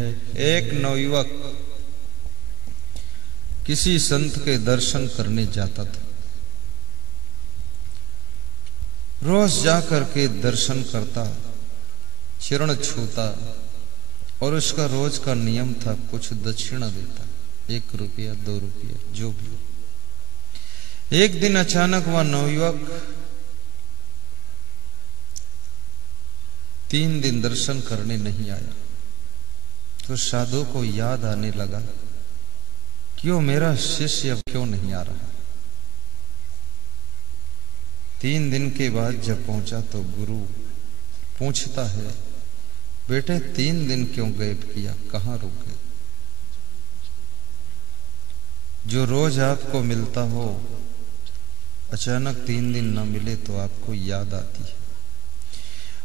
है। एक नवयुवक किसी संत के दर्शन करने जाता था। रोज जाकर के दर्शन करता, चरण छूता और उसका रोज का नियम था कुछ दक्षिणा देता, 1 रुपया 2 रुपया जो भी। एक दिन अचानक वह नवयुवक 3 दिन दर्शन करने नहीं आया तो साधु को याद आने लगा, क्यों मेरा शिष्य अब क्यों नहीं आ रहा। 3 दिन के बाद जब पहुंचा तो गुरु पूछता है, बेटे 3 दिन क्यों गायब किया, कहां रुक गए। जो रोज आपको मिलता हो अचानक 3 दिन न मिले तो आपको याद आती है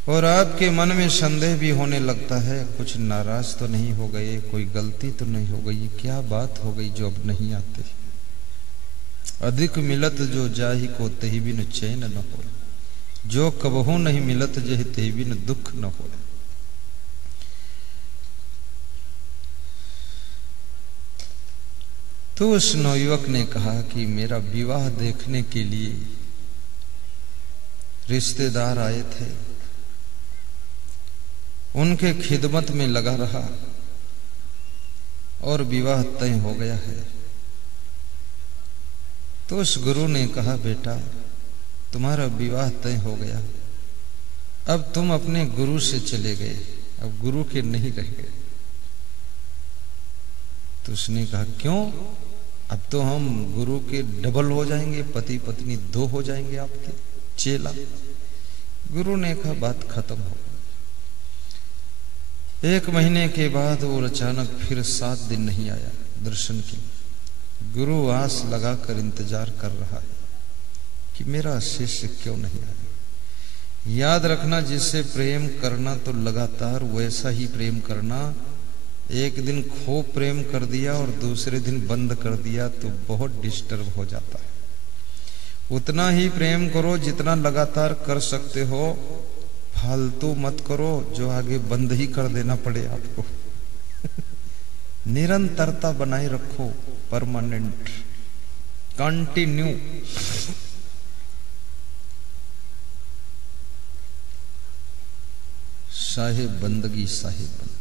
और आपके मन में संदेह भी होने लगता है, कुछ नाराज तो नहीं हो गए, कोई गलती तो नहीं हो गई, क्या बात हो गई जो अब नहीं आते। अधिक मिलत जो जाहि को तहि बिन चैन न हो, जो कबहू नहीं मिलत जहि तहि बिन दुख न हो। तो उस नवयुवक ने कहा कि मेरा विवाह देखने के लिए रिश्तेदार आए थे, उनके खिदमत में लगा रहा और विवाह तय हो गया है। तो उस गुरु ने कहा, बेटा तुम्हारा विवाह तय हो गया, अब तुम अपने गुरु से चले गए, अब गुरु के नहीं रह गए। तो उसने कहा, क्यों, अब तो हम गुरु के डबल हो जाएंगे, पति पत्नी 2 हो जाएंगे आपके चेला। गुरु ने कहा, बात खत्म हो गई। 1 महीने के बाद वो अचानक फिर 7 दिन नहीं आया दर्शन के। गुरु आस लगाकर इंतजार कर रहा है कि मेरा शिष्य क्यों नहीं आया। याद रखना, जिससे प्रेम करना तो लगातार वैसा ही प्रेम करना। एक दिन खूब प्रेम कर दिया और दूसरे दिन बंद कर दिया तो बहुत डिस्टर्ब हो जाता है। उतना ही प्रेम करो जितना लगातार कर सकते हो, फालतू मत करो जो आगे बंद ही कर देना पड़े आपको। निरंतरता बनाए रखो, परमानेंट, कंटिन्यू। साहिब बंदगी, साहिब बंदगी।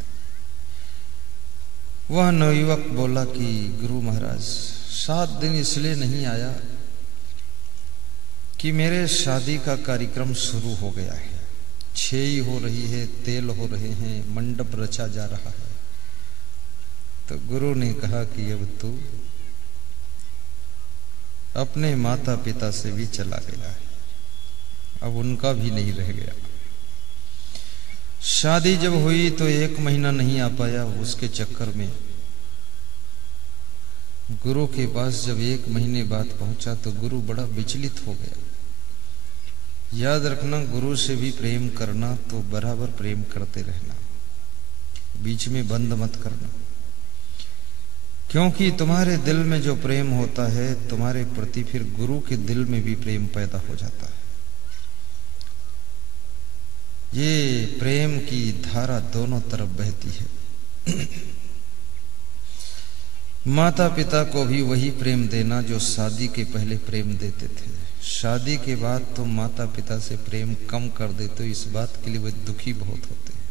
वह नवयुवक बोला कि गुरु महाराज 7 दिन इसलिए नहीं आया कि मेरे शादी का कार्यक्रम शुरू हो गया है, 6 हो रही है, तेल हो रहे हैं, मंडप रचा जा रहा है। तो गुरु ने कहा कि अब तू अपने माता पिता से भी चला गया है, अब उनका भी नहीं रह गया। शादी जब हुई तो 1 महीना नहीं आ पाया, उसके चक्कर में गुरु के पास जब 1 महीने बाद पहुंचा तो गुरु बड़ा विचलित हो गया। याद रखना, गुरु से भी प्रेम करना तो बराबर प्रेम करते रहना, बीच में बंद मत करना, क्योंकि तुम्हारे दिल में जो प्रेम होता है तुम्हारे प्रति फिर गुरु के दिल में भी प्रेम पैदा हो जाता है। ये प्रेम की धारा दोनों तरफ बहती है। माता पिता को भी वही प्रेम देना जो शादी के पहले प्रेम देते थे। शादी के बाद तुम माता पिता से प्रेम कम कर देते हो, इस बात के लिए वे दुखी बहुत होते हैं।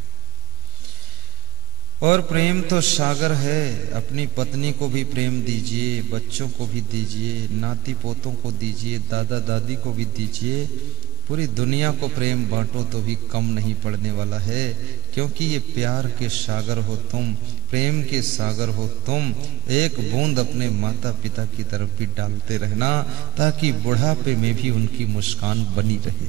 और प्रेम तो सागर है, अपनी पत्नी को भी प्रेम दीजिए, बच्चों को भी दीजिए, नाती पोतों को दीजिए, दादा दादी को भी दीजिए, पूरी दुनिया को प्रेम बांटो तो भी कम नहीं पड़ने वाला है। क्योंकि ये प्यार के सागर हो तुम, प्रेम के सागर हो तुम। एक बूंद अपने माता पिता की तरफ भी डालते रहना ताकि बुढ़ापे में भी उनकी मुस्कान बनी रहे।